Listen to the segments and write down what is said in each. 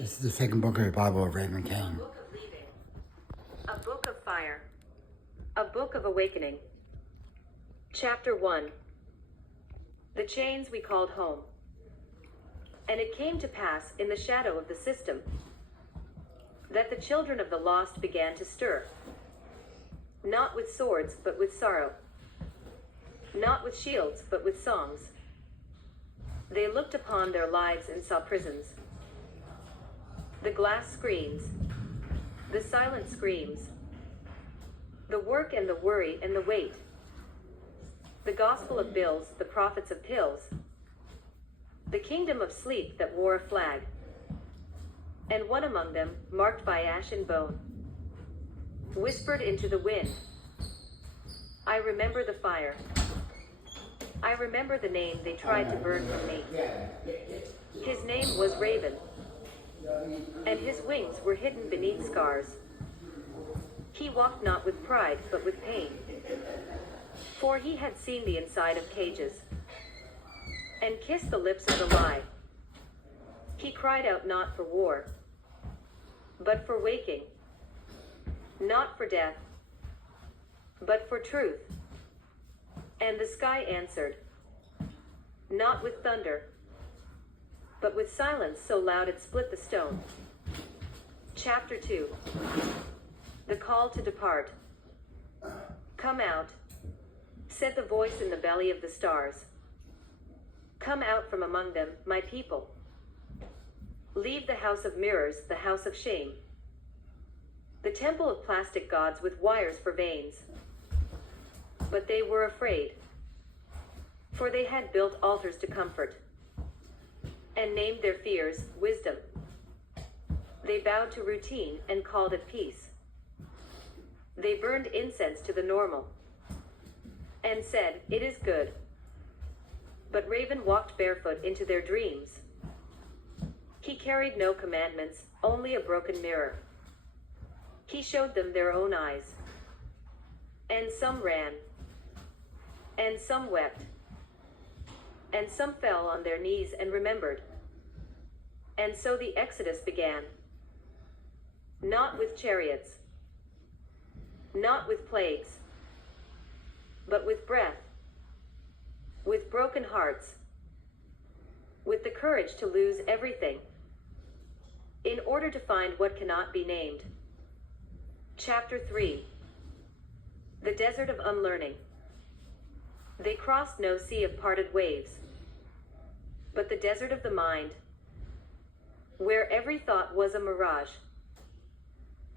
This is the second book of the Bible of Raven Kane. A book of leaving. A book of fire. A book of awakening. Chapter 1. The chains we called home. And it came to pass in the shadow of the system that the children of the lost began to stir, not with swords but with sorrow, not with shields but with songs. They looked upon their lives and saw prisons. The glass screens, the silent screams, the work and the worry and the weight, the gospel of bills, the prophets of pills, the kingdom of sleep that wore a flag, and one among them, marked by ash and bone, whispered into the wind, I remember the fire. I remember the name they tried to burn from me. His name was Raven, and his wings were hidden beneath scars. He walked not with pride, but with pain, for he had seen the inside of cages, and kissed the lips of the lie. He cried out not for war, but for waking, not for death, but for truth. And the sky answered, not with thunder, but with silence so loud it split the stone. Chapter 2. The call to depart. Come out, said the voice in the belly of the stars. Come out from among them, my people. Leave the house of mirrors, the house of shame, the temple of plastic gods with wires for veins. But they were afraid, for they had built altars to comfort, and named their fears wisdom. They bowed to routine and called it peace. They burned incense to the normal, and said, it is good. But Raven walked barefoot into their dreams. He carried no commandments, only a broken mirror. He showed them their own eyes. And some ran, and some wept, and some fell on their knees and remembered. And so the Exodus began. Not with chariots, not with plagues, but with breath, with broken hearts, with the courage to lose everything, in order to find what cannot be named. Chapter 3. The desert of unlearning. They crossed no sea of parted waves, but the desert of the mind, where every thought was a mirage,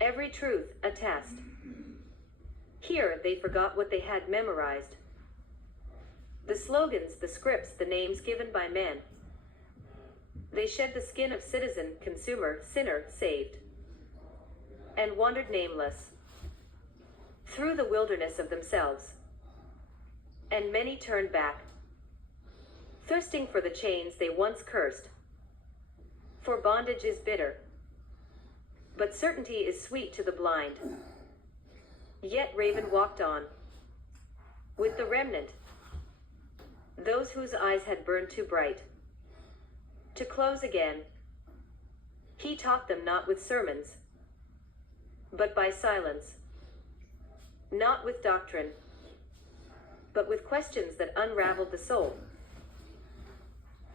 every truth a test. Here they forgot what they had memorized. The slogans, the scripts, the names given by men. They shed the skin of citizen, consumer, sinner, saved, and wandered nameless through the wilderness of themselves. And many turned back, thirsting for the chains they once cursed. For bondage is bitter, but certainty is sweet to the blind. Yet Raven walked on, with the remnant, those whose eyes had burned too bright, to close again. He taught them not with sermons, but by silence, not with doctrine, but with questions that unraveled the soul.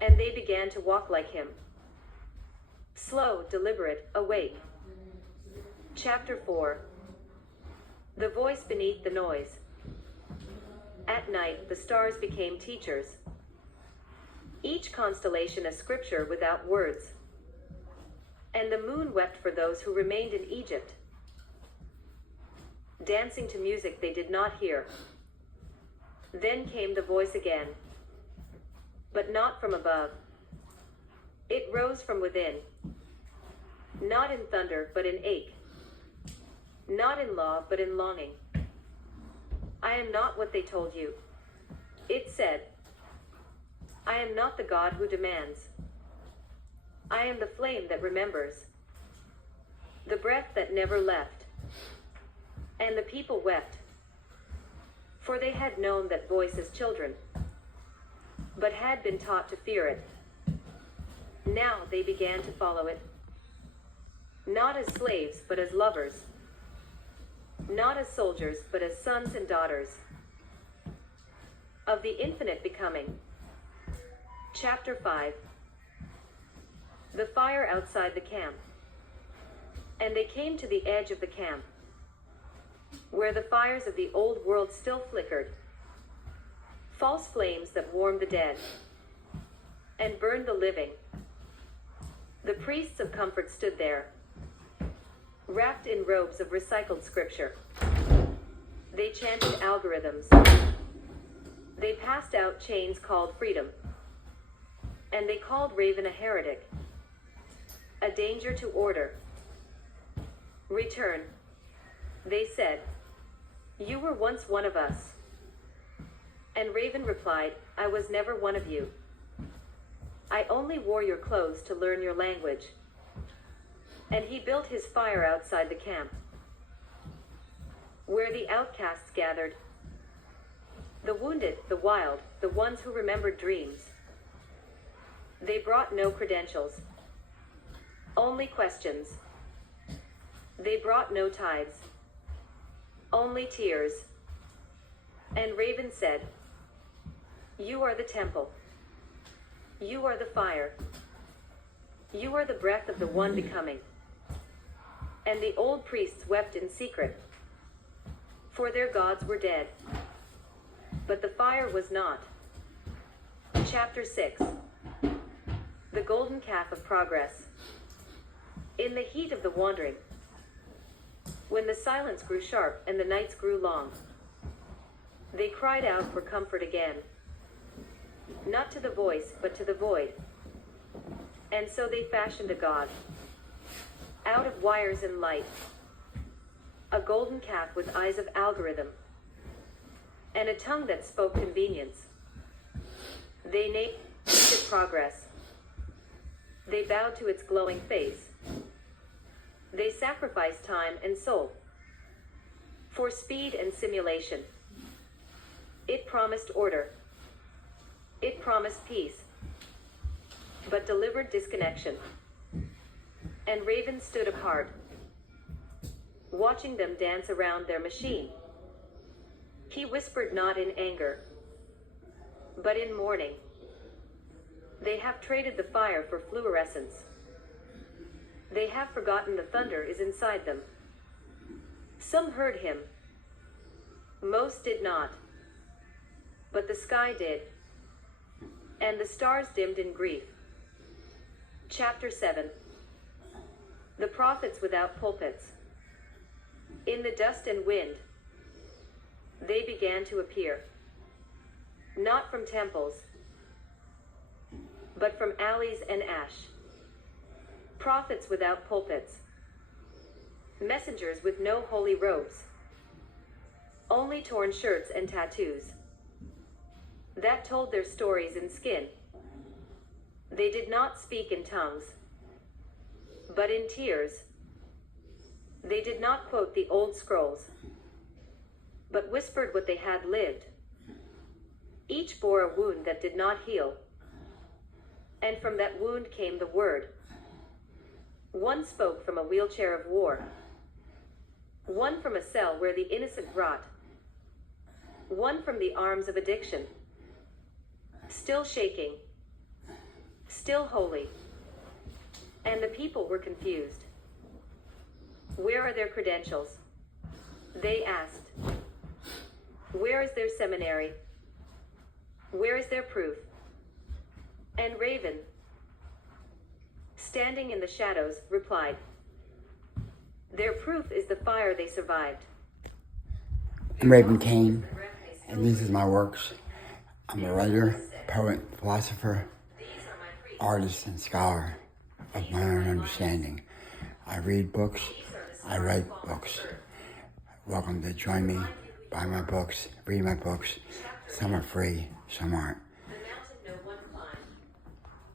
And they began to walk like him, slow, deliberate, awake. Chapter 4. The voice beneath the noise. At night the stars became teachers, each constellation a scripture without words. And the moon wept for those who remained in Egypt, dancing to music they did not hear. Then came the voice again, but not from above. It rose from within, not in thunder but in ache, not in law but in longing. I am not what they told you. It said, I am not the God who demands. I am the flame that remembers, the breath that never left. And the people wept, for they had known that voice as children, but had been taught to fear it. Now they began to follow it, not as slaves, but as lovers, not as soldiers, but as sons and daughters of the infinite becoming. Chapter 5. The fire outside the camp. And they came to the edge of the camp, where the fires of the old world still flickered, false flames that warmed the dead and burned the living. The priests of comfort stood there, wrapped in robes of recycled scripture. They chanted algorithms. They passed out chains called freedom. And they called Raven a heretic, a danger to order. Return, they said. You were once one of us. And Raven replied, I was never one of you. I only wore your clothes to learn your language. And he built his fire outside the camp, where the outcasts gathered, the wounded, the wild, the ones who remembered dreams. They brought no credentials, only questions. They brought no tithes, only tears. And Raven said, You are the temple. You are the fire. You are the breath of the one becoming. And the old priests wept in secret, for their gods were dead. But the fire was not. Chapter 6. The golden calf of progress. In the heat of the wandering, when the silence grew sharp and the nights grew long, they cried out for comfort again, not to the voice, but to the void. And so they fashioned a god, out of wires and light, a golden calf with eyes of algorithm, and a tongue that spoke convenience. They named it progress. They bowed to its glowing face. They sacrificed time and soul for speed and simulation. It promised order. It promised peace, but delivered disconnection. And Raven stood apart, watching them dance around their machine. He whispered not in anger, but in mourning. They have traded the fire for fluorescence. They have forgotten the thunder is inside them. Some heard him. Most did not. But the sky did. And the stars dimmed in grief. Chapter 7. The prophets without pulpits. In the dust and wind, they began to appear. Not from temples, but from alleys and ash. Prophets without pulpits. Messengers with no holy robes. Only torn shirts and tattoos that told their stories in skin. They did not speak in tongues, but in tears. They did not quote the old scrolls, but whispered what they had lived. Each bore a wound that did not heal, and from that wound came the word. One spoke from a wheelchair of war, one from a cell where the innocent rot, one from the arms of addiction, still shaking, still holy. And the people were confused. Where are their credentials? They asked. Where is their seminary? Where is their proof? And Raven, standing in the shadows, replied, Their proof is the fire they survived. I'm Raven Kane, and these are my works. I'm a writer, poet, philosopher, artist, and scholar of my own understanding. I read books, I write books. Welcome to join me, buy my books, read my books. Some are free, some aren't.